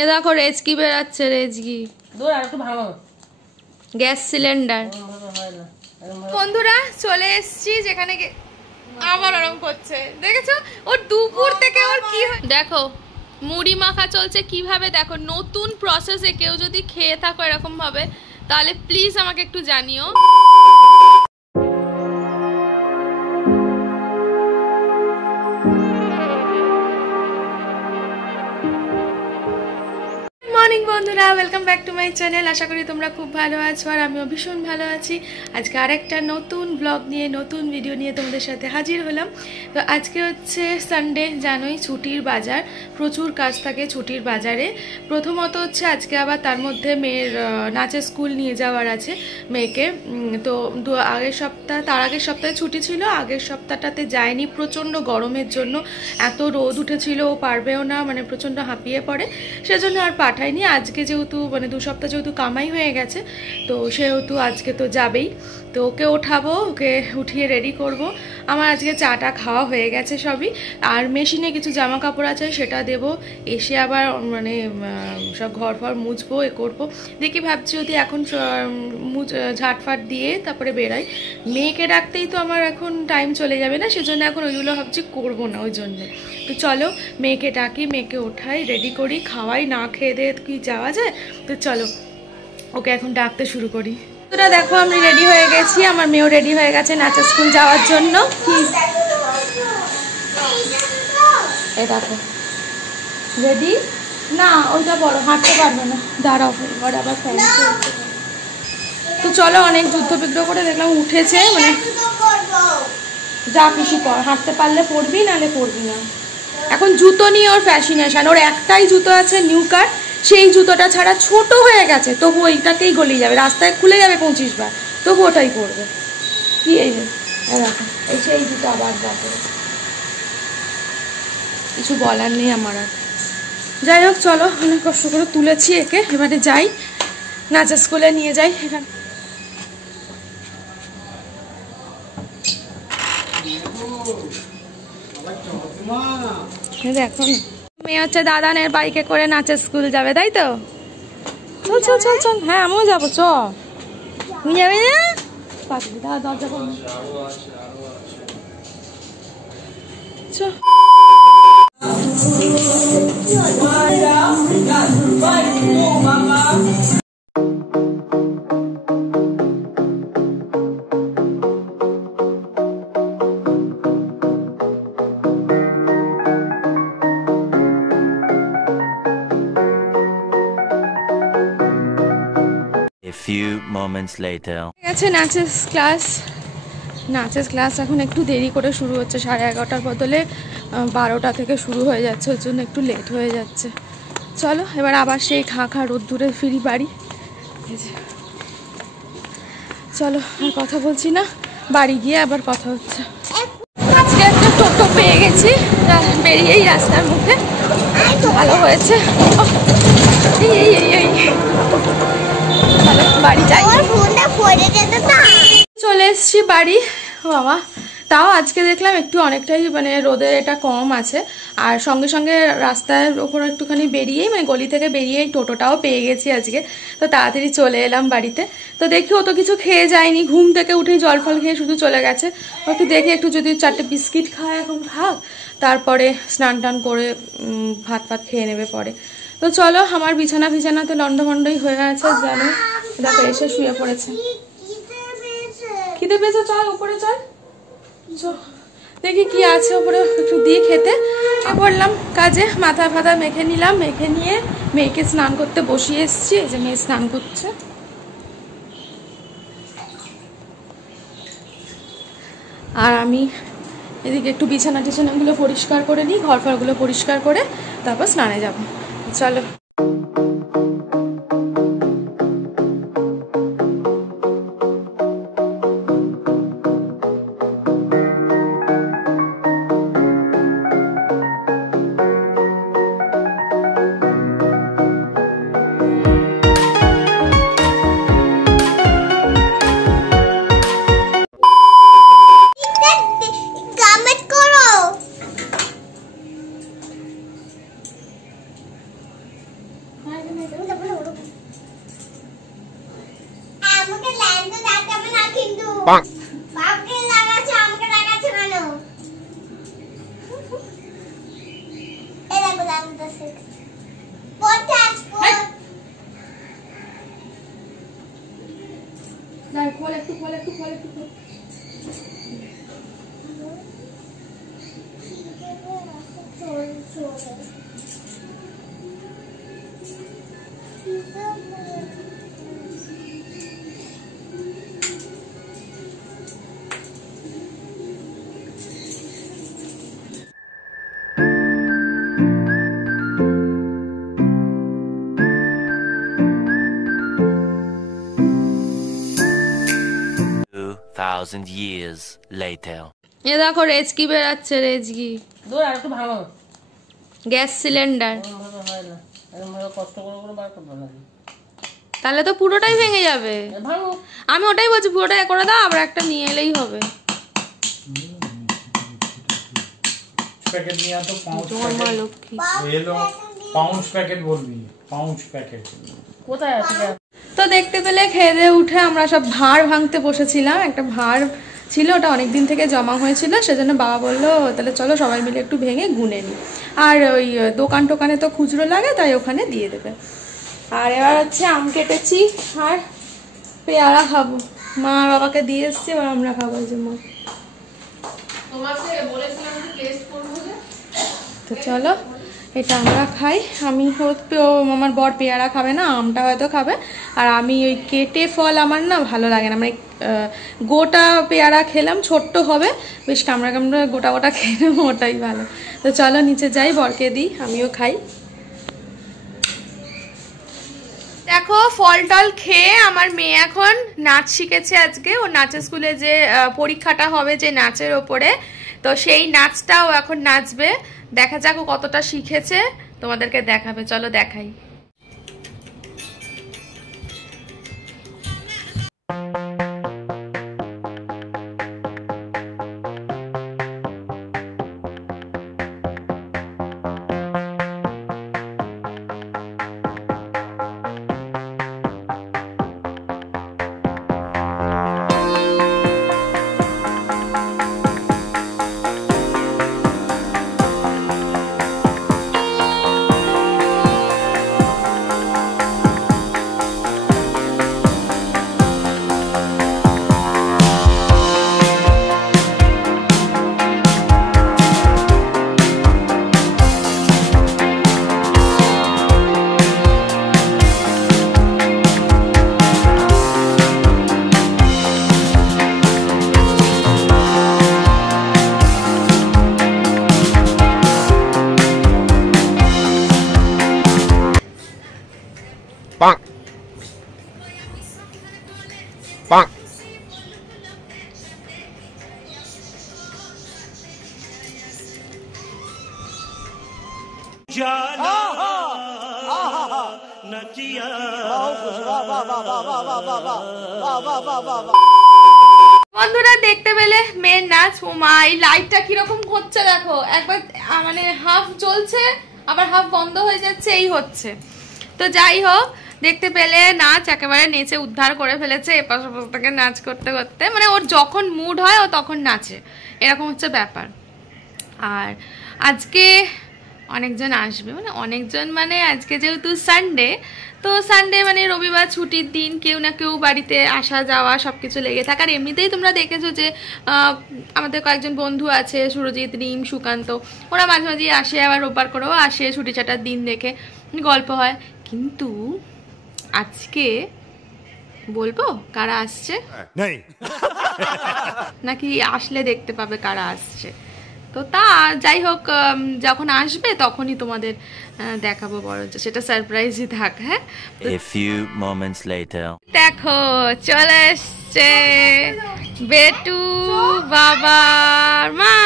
এ দেখো রেজকি বেরাচ্ছে, রেজকি gas cylinder. বন্ধুরা চলে এসছি যেখানে আবার আরাম করছে, দেখেছো ওর দুপুর থেকে ওর কি দেখো মুড়ি মাখা চলছে কিভাবে। দেখো নতুন প্রসেসে কেউ যদি খেয়ে থাকো এরকম ভাবে তাহলে প্লিজ আমাকে একটু জানিও। মর্নিং বন্ধুরা, welcome back to my channel. আশা করি তোমরা খুব ভালো আছো আর আমিও ভীষণ ভালো আছি। আজকে আরেকটা নতুন ব্লগ নিয়ে নতুন ভিডিও নিয়ে তোমাদের সাথে হাজির হলাম। তো আজকে হচ্ছে সানডে, জানোই ছুটির বাজার, প্রচুর কাজ থাকে ছুটির বাজারে। প্রথমত হচ্ছে আজকে আবার তার মধ্যে মেয়ের নাচের স্কুল নিয়ে যাওয়ার আছে মেয়েকে। তো তার আগের সপ্তাহে ছুটি ছিল, আগের সপ্তাহটাতে যায়নি প্রচণ্ড গরমের জন্য। এত রোদ উঠেছিল, ও পারবেও না, মানে প্রচণ্ড হাঁপিয়ে পড়ে, সেজন্য আর পাঠায়নি। আজকে যেহেতু মানে 2 সপ্তাহ যেহেতু কামাই হয়ে গেছে, তো সেহেতু আজকে তো যাবেই। তো ওকে ওঠাবো, ওকে উঠিয়ে রেডি করব। আমার আজকে চাটা খাওয়া হয়ে গেছে সবই, আর মেশিনে কিছু জামা কাপড় আছে সেটা দেব। এসে আবার মানে সব ঘর ফর মুছবো, এ করবো। দেখি ভাবছি যদি এখন ঝাটফাট দিয়ে তারপরে বেরাই। মেয়েকে ডাকতেই তো আমার এখন টাইম চলে যাবে না, সেজন্য এখন ওইগুলো ভাবছি করবো না ওই জন্যে। তো চলো মেয়েকে ডাকি, মেয়েকে ওঠাই, রেডি করি, খাওয়াই। না খেয়ে দিয়ে কি যাওয়া যায়? তো চলো ওকে এখন ডাকতে শুরু করি। তোরা দেখো আমি রেডি হয়ে গেছি, আমার মেয়েও রেডি হয়ে গেছে নাচের স্কুল যাওয়ার জন্য। কি এই দেখো রেডি না, ওইটা বড় হাঁটতে পারবে না, দাঁড়াও এবার আবার ফ্যান। তো চলো অনেক যুদ্ধ বিগ্রহ করে দেখলাম উঠেছে, মানে যা খুশি কর, হাঁটতে পারলে পড়বি নাহলে পড়বি না। এখন জুতো নিয়ে ওর ফ্যাশিনেশন, ওর একটাই জুতো আছে নিউ কাট, সেই জুতোটা ছাড়া ছোট হয়ে গেছে, তবু ওইটাকেই গলিয়ে যাবে, রাস্তায় খুলে যাবে 25 বার, তবু ওটাই পড়বে। কি এই দেখো এই সেই জুতো আবার করে, কিছু বলার নেই আমার আর। যাই হোক চলো, অনেক কষ্ট করে তুলেছি একে, এবারে যাই নাচের স্কুলে নিয়ে যাই। এখানে দেখো মেয়ে হচ্ছে দাদানের বাইকে করে নাচের স্কুল যাবে, তাই তো? চল চল চল চল, হ্যাঁ আমিও যাবো, চ নিয়ে যাবি না? দরজা করো, চ। few moments later আছে নাচের ক্লাস এখন একটু দেরি করে শুরু হচ্ছে, 11:30টার বদলে 12টা থেকে শুরু হয়ে যাচ্ছে, ওর জন্য একটু লেট হয়ে যাচ্ছে। চলো এবার আবার সেই খা রোদ্দুরে ফিরি বাড়ি। চলো আর কথা বলছি না, বাড়ি গিয়ে আবার কথা হচ্ছে। আজকে একটা টোটো পেয়ে গেছি বেরিয়েই রাস্তার মুখে, ভালো হয়েছে। বাড়ি যাই, চলে এসছি বাড়ি। বাবা তাও আজকে দেখলাম একটু অনেকটাই মানে রোদের এটা কম আছে, আর সঙ্গে সঙ্গে রাস্তার ওপর একটুখানি বেরিয়েই মানে গলি থেকে বেরিয়েই টোটোটাও পেয়ে গেছি আজকে। তো তাড়াতাড়ি চলে এলাম বাড়িতে। তো দেখি ও তো কিছু খেয়ে যায়নি, ঘুম থেকে উঠেই জল ফল খেয়ে শুধু চলে গেছে। ওকে দেখি একটু যদি 4টে বিস্কিট খায় এখন খাক, তারপরে স্নান টান করে ভাত খেয়ে নেবে পরে। তো চলো আমার বিছানাতে লন্ডভন্ডই হয়ে আছে জানো, দেখো এসে শুয়ে পড়েছে। খিদে পেয়েছে, চল উপরে চল, দেখি কি আছে উপরে একটু দিয়ে খেতে। পড়লাম কাজে, মাথা ফাথা মেখে নিলাম, মেখে নিয়ে মেয়েকে স্নান করতে বসিয়ে এসছি। এই যে মেয়ে স্নান করছে, আর আমি এদিকে একটু বিছানাগুলো পরিষ্কার করে নিই, ঘর ফরগুলো পরিষ্কার করে তারপর স্নানে যাব। চলো পাপকে লাগাচ্ছে আমাকে লাগাচ্ছে কেন? এই দেখো লাগতেছে। পটাস যাই খোল একটু খোল। Thousand years later. এ দেখো রেজকি বেরাচ্ছে, রেজকি দূর আর একটু ভাঙো। Gas cylinder. এরকমভাবে হয় না, এরকমভাবে কষ্ট করে বার করতে লাগে। তাহলে তো পুরোটাই ভেঙে যাবে। ভাঙো। আমি ওটাই বলছি পুরোটাই করে দাও, আবার একটা নিয়ে এলেই হবে। पैकेट नहीं आता पाउच মা पैकेट লক্ষ্মী। ये लो पाउच पैकेट बोल रही है पाउच पैकेट কোথায় আছে? তো দেখতে পেলে খেয়ে দিয়ে উঠে আমরা সব ভাঁড় ভাঙতে বসেছিলাম। একটা ভাঁড় ছিল, ওটা অনেক দিন থেকে জমা হয়েছিল, সেজন্য বাবা বললো তাহলে চলো সবাই মিলে একটু ভেঙে গুনে নিই। আর ওই দোকান টোকানে তো খুচরো লাগে, তাই ওখানে দিয়ে দেবে। আর এবার হচ্ছে আম কেটেছি আর পেয়ারা খাবো। মা আর বাবাকে দিয়ে এসছি, এবার আমরা খাবো। যে মা তো চলো এটা আমরা খাই। আমি আমার বর পেয়ারা খাবে না, আমটা হয়তো খাবে। আর আমি ওই কেটে ফল আমার না ভালো লাগে না, মানে গোটা পেয়ারা খেলাম, ছোট্ট হবে, বেশ কামড়া গোটা গোটা খেয়ে নেবো, ওটাই ভালো। তো চলো নিচে যাই, বরকে দিই, আমিও খাই। দেখো ফল টল খেয়ে আমার মেয়ে এখন নাচ শিখেছে আজকে। ও নাচের স্কুলে যে পরীক্ষাটা হবে যে নাচের ওপরে, তো সেই নাচটাও এখন নাচবে। দেখা যাক ও কতটা শিখেছে, তোমাদেরকে দেখাবে। চলো দেখাই। বন্ধুরা দেখতে পেলে মেয়ের নাচ। ওমা এই লাইটটা কিরকম হচ্ছে দেখো, একবার মানে হাফ জ্বলছে আবার হাফ বন্ধ হয়ে যাচ্ছে, এই হচ্ছে। তো যাই হোক দেখতে পেলে নাচ একেবারে নেচে উদ্ধার করে ফেলেছে, এপাশ ওপাশ থেকে নাচ করতে করতে। মানে ওর যখন মুড হয় ও তখন নাচে, এরকম হচ্ছে ব্যাপার। আর আজকে অনেকজন আসবে, মানে অনেকজন মানে আজকে যেহেতু সানডে, তো সানডে মানে রবিবার ছুটির দিন, কেউ না কেউ বাড়িতে আসা যাওয়া সব কিছু লেগে থাকে। আর এমনিতেই তোমরা দেখেছো যে আমাদের কয়েকজন বন্ধু আছে, সুরজিৎ, রিম, সুকান্ত, ওরা মাঝে মাঝে আসে, আবার রোববার করেও আসে, ছুটি ছাটার দিন দেখে গল্প হয়। কিন্তু আজকে বলবো কারা আসছে নাকি আসলে দেখতে পাবে কারা আসছে। তো তা যাই হোক, যখন আসবে তখনই তোমাদের দেখাবো, বরঞ্চ সেটা সারপ্রাইজই থাক। হ্যাঁ, A few moments later. দেখো চলে এসছে বেটু, বাবার মা।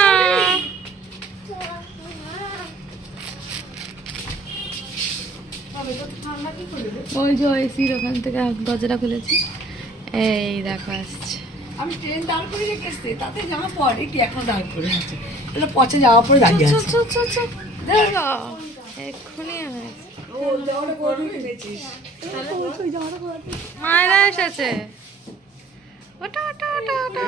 ওই যে এসির ওখান থেকে দরজাটা খুলেছি, এই দেখো আসছে। আমি ট্রেন দাঁড় করে রেখেছি, তাতে জামা পর এটি এখন দাঁড় করে আছে, তাহলে পচে যাওয়ার পরে দাঁড়িয়ে আছে। দেখো এক্ষুনি মায়েরা এসেছে। ওটা ওটা ওটা ওটা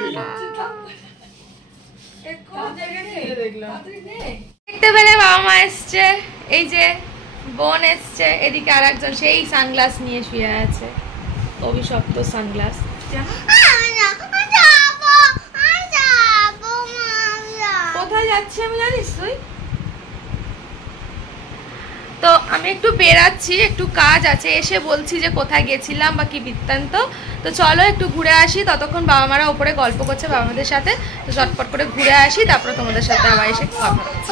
দেখতে পেলে বাবা মা এসছে, এই যে বোন এসছে, এদিকে আর একজন সেই সানগ্লাস নিয়ে শুয়ে আছে, অভিশপ্ত সানগ্লাস। কোথায় যাচ্ছে আমি জানিস তুই? তো আমি একটু বেরাচ্ছি, একটু কাজ আছে, এসে বলছি যে কোথায় গেছিলাম বা কি বৃত্তান্ত। তো চলো একটু ঘুরে আসি, ততক্ষণ বাবা মারা ওপরে গল্প করছে বাবা মাদের সাথে, তো চটপট করে ঘুরে আসি, তারপরে তোমাদের সাথে আবার এসে কথা বলছি।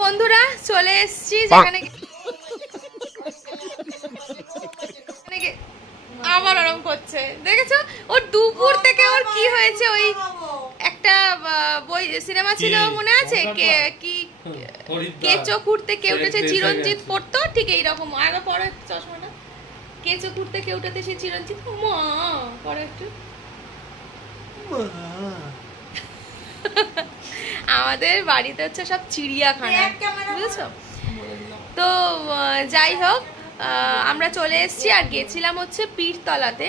বন্ধুরা চলে এসছি যেখানে আবার আরাম করছে, দেখেছো? ওর দুপুর থেকে ওর কি হয়েছে, ওই একটা বই সিনেমা ছিল মনে আছে, কি কেচো খুঁড়তে কে উঠেছে চিরঞ্জিত পড়তো, ঠিক এইরকম আগে পরে চশমাটা, কেচো খুঁড়তে কে উঠেছে সে চিরঞ্জিত, মা পরে একটু আমাদের বাড়িতে হচ্ছে সব চিড়িয়াখানা, বুঝেছো? তো যাই হোক, আমরা চলে এসেছি আর গেছিলাম হচ্ছে পীরতলাতে।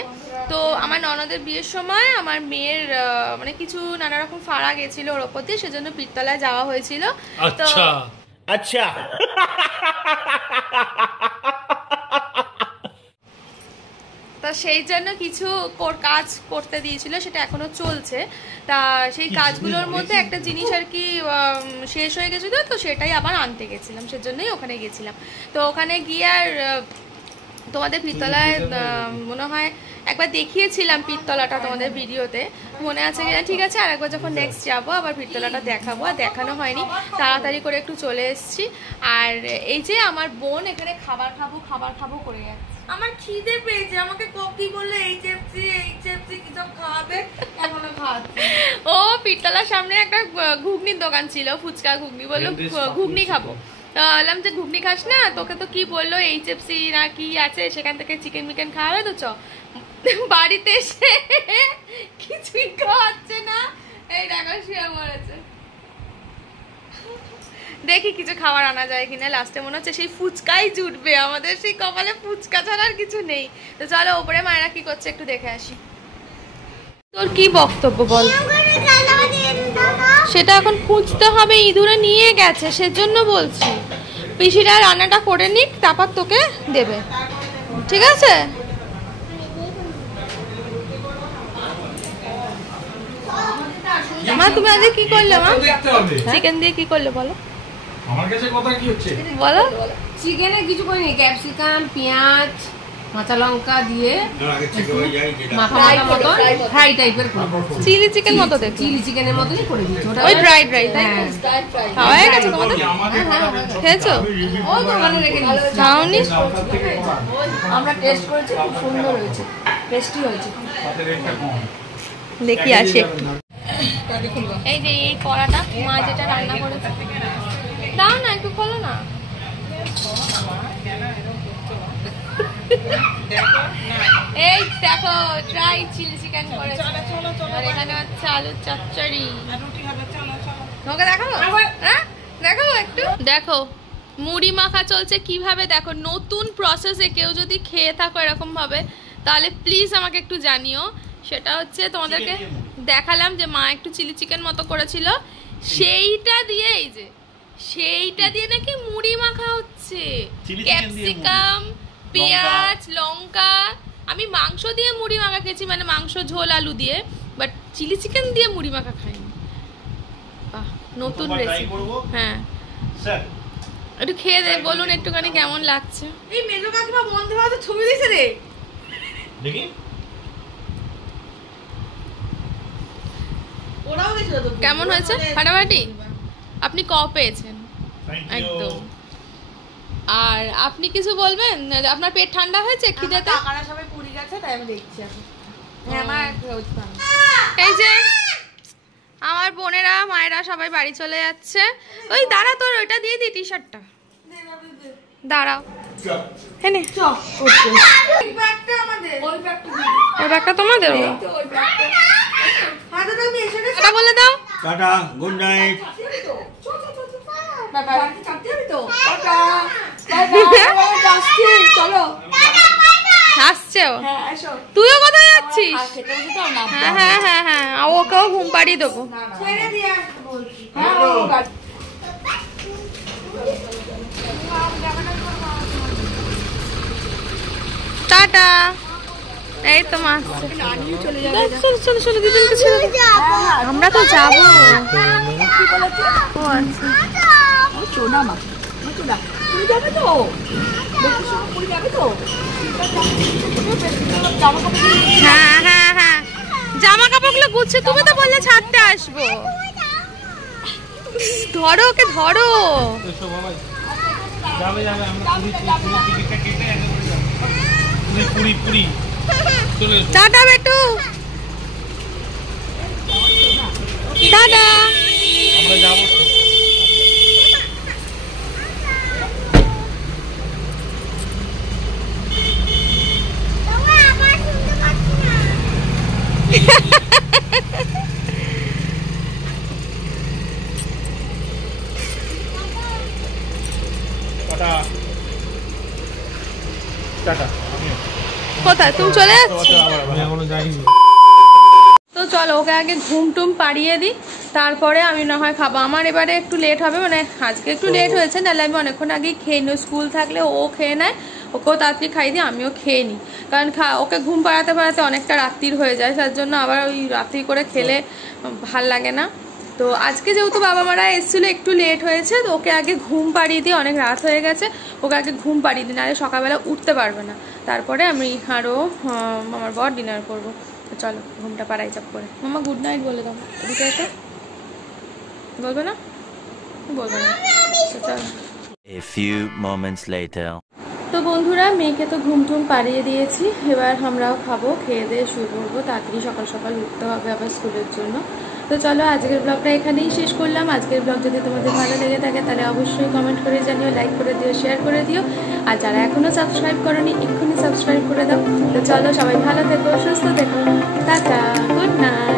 তো আমার ননদের বিয়ের সময় আমার মেয়ের মানে কিছু নানা রকম ফাড়া গেছিল ওর ওপর দিয়ে, সেজন্য পীরতলায় যাওয়া হয়েছিল। আচ্ছা আচ্ছা তো সেই জন্য কিছু কাজ করতে দিয়েছিল, সেটা এখনো চলছে। তা সেই কাজগুলোর মধ্যে একটা জিনিস আর কি শেষ হয়ে গেছিলো, তো সেটাই আবার আনতে গেছিলাম, সেজন্যই ওখানে গেছিলাম। তো ওখানে গিয়ে আর তোমাদের পীরতলায় মনে হয় একবার দেখিয়েছিলাম পীরতলাটা তোমাদের ভিডিওতে, মনে আছে কিনা ঠিক আছে। আর একবার যখন নেক্সট যাবো আবার পীরতলাটা দেখাবো, আর দেখানো হয়নি, তাড়াতাড়ি করে একটু চলে এসেছি। আর এই যে আমার বোন এখানে খাবার খাবো করে যাচ্ছে। আমার খিদে পেয়েছে, আমাকে কি বললে এই চেপসি কি সব খাওয়াবে, এখনো খাওয়াচ্ছে। ও পীরতলার সামনে একটা ঘুগনির দোকান ছিল, ফুচকা ঘুগনি, বললো ঘুগনি খাবো। বললাম যে ঘুগনি খাস না, তোকে তো কি বললো এই চেপসি না কি আছে, সেখান থেকে চিকেন মিকেন খাওয়াবে, তো চ। বাড়িতে এসে কিছুই খাওয়াচ্ছে না, এই দেখো শুয়ে মরেছে। দেখি কিছু খাবার আনা যায় কিনা, লাস্টে মনে হচ্ছে সেই ফুচকাই জুটবে, আমাদের সেই কপালে ফুচকা ছাড়া আর কিছু নেই। তো চলো ওপরে মায়েরা কি করছে একটু দেখে আসি। তোর কি বক্তব্য বল? সেটা এখন খুঁজতে হবে, ইঁদুরে নিয়ে গেছে, সেজন্য বলছি পিসিরা রান্নাটা করে নিক, তারপর তোকে দেবে, ঠিক আছে? মা তুমি আজকে কি করলে? মা চিকেন দিয়ে কি করলে বলো? আমার কাছে কথা কি হচ্ছে বলো। চিকেনে কিছু করিনি, ক্যাপসিকাম পেঁয়াজ কাঁচা লঙ্কা দিয়ে মাখা মতো ফ্রাই টাইপের করে, চিলি চিকেন মতো দেখি, চিলি চিকেনের মতনই করে দিচ্ছি ওটা, ওই ড্রাই তাই তো? খাওয়া হয়ে গেছে তোমাদের? খেয়েছো? ওই তো ওখানে রেখে দিচ্ছি। খাওনি? আমরা টেস্ট করেছি, খুব সুন্দর হয়েছে, টেস্টি হয়েছে। দেখি আসি একটু। এই যে এই কড়াটা মা যেটা রান্না করেছে, দাও না একটু, খোলো না। এই দেখো ড্রাই চিলি চিকেন করেছে, আর এখানে হচ্ছে আলুর চচ্চড়ি। তোমাকে দেখাবো? হ্যাঁ দেখাবো একটু। দেখো মুড়ি মাখা চলছে কিভাবে, দেখো নতুন প্রসেসে কেউ যদি খেয়ে থাকো এরকম ভাবে, তাহলে প্লিজ আমাকে একটু জানিও। সেটা হচ্ছে তোমাদেরকে দেখালাম যে মা একটু চিলি চিকেন মতো করেছিল, সেইটা দিয়ে, এই যে সেইটা দিয়ে নাকি মুড়ি মাখা হচ্ছে, ক্যাপসিকাম পেঁয়াজ লঙ্কা। আমি মাংস দিয়ে মুড়ি মাখা খেয়েছি, মানে মাংস ঝোল আলু দিয়ে, বাট চিলি চিকেন দিয়ে মুড়ি মাখা খাইনি। বাহ নতুন রেসিপি। হ্যাঁ একটু খেয়ে দে, বলুন একটুখানি কেমন লাগছে। এই মেজো কাকিমা বন্ধু বান্ধব ছবি দিয়েছে রে, দেখি ওরাও গেছিল তো। কেমন হয়েছে ফাটাফাটি? আপনি ক পেয়েছেন? একদম। আর আপনি কিছু বলবেন? আপনার পেট ঠান্ডা হয়েছে খিদেতে? কাকারা সবাই পুরি গেছে, তাই আমি দেখছি এখন। হ্যাঁ মা এই যে আমার বোনেরা মায়েরা সবাই বাড়ি চলে যাচ্ছে। ওই দাঁড়া, তোর ওইটা দিয়ে দি, টি শার্টটা দাঁড়াও। হ্যাঁ নে ওই ব্যাগটা আমাদের, ওই ব্যাগটা ওই ব্যাগটা তোমাদের? ওই ব্যাগটা হাতে তুমি এসে গেছো, এটা বলে দাও। Tata good night. বাবা বাড়িতে চাপতে যাবি তো? টাটা বাই বাই, যাচ্ছি চলো। হাসছে ও। হ্যাঁ এসো। তুইও কোথায় যাচ্ছিস? আর খেতে বসে তো আমরা হ্যাঁ হ্যাঁ হ্যাঁ হ্যাঁ, ও ওকেও ঘুম পাড়িয়ে দেবো। টাটা। এই তো মা চলো চলো চলো দিদিকে ছেড়ে দাও। আমরা তো যাবো। ও আচ্ছা চোনা মা চোনা তুমি যাবে তো দেখি সব পুরি যাবে তো হ্যাঁ হ্যাঁ হ্যাঁ জামা কাপড়গুলো গুছিয়ে তুমি তো বললে ছাড়তে আসবো। ধরো ওকে ধরো। যাবে যাবে আমরা পুরি টিকিটটা কেটে একদম যাব পুরি পুরি চলে এসো। টাটা বেটু টাটা। আমরা যাব তো। তোমার আবার শুনতে পাচ্ছি না। Tata tata. কোথায় তুমি চলে যাচ্ছ? আমি এখনো যাইনি। তো চলো ওকে আগে ঘুম টুম পাড়িয়ে দিই, তারপরে আমি না হয় খাবো। আমার এবারে একটু লেট হবে, মানে আজকে একটু লেট হয়েছে, নাহলে আমি অনেকক্ষণ আগেই খেয়ে নিই। স্কুল থাকলে ও খেয়ে নেয়, ওকেও তাড়াতাড়ি খাই দিই, আমিও খেয়ে নিই। কারণ ওকে ঘুম পাড়াতে পাড়াতে অনেকটা রাত্রির হয়ে যায়, তার জন্য আবার ওই রাত্রি করে খেলে ভাল লাগে না। তো আজকে যেহেতু বাবা মারা এসেছিলো একটু লেট হয়েছে, তো ওকে আগে ঘুম পাড়িয়ে দিই, অনেক রাত হয়ে গেছে, ওকে আগে ঘুম পাড়িয়ে দিই, নাহলে সকালবেলা উঠতে পারবে না। তারপরে আমি আরও আমার বর ডিনার করবো। চলো ঘুমটা পাড়াই চাপ করে। মামা গুড নাইট বলে দাও। এদিকে এসো। বলবে না? বলবে না। চলো। A few moments later. তো বন্ধুরা মেয়েকে তো ঘুম টুম পাড়িয়ে দিয়েছি, এবার আমরাও খাবো, খেয়ে দিয়ে শুয়ে পড়বো, তাড়াতাড়ি সকাল সকাল উঠতে হবে আবার স্কুলের জন্য। তো চলো আজকের ব্লগটা এখানেই শেষ করলাম। আজকের ব্লগ যদি তোমাদের ভালো লেগে থাকে তাহলে অবশ্যই কমেন্ট করে জানিও, লাইক করে দিও, শেয়ার করে দিও। আর যারা এখনো সাবস্ক্রাইব করোনি এক্ষুনি সাবস্ক্রাইব করে দাও। তো চলো সবাই ভালো থেকো, সুস্থ থেকো, টাটা, গুড নাইট।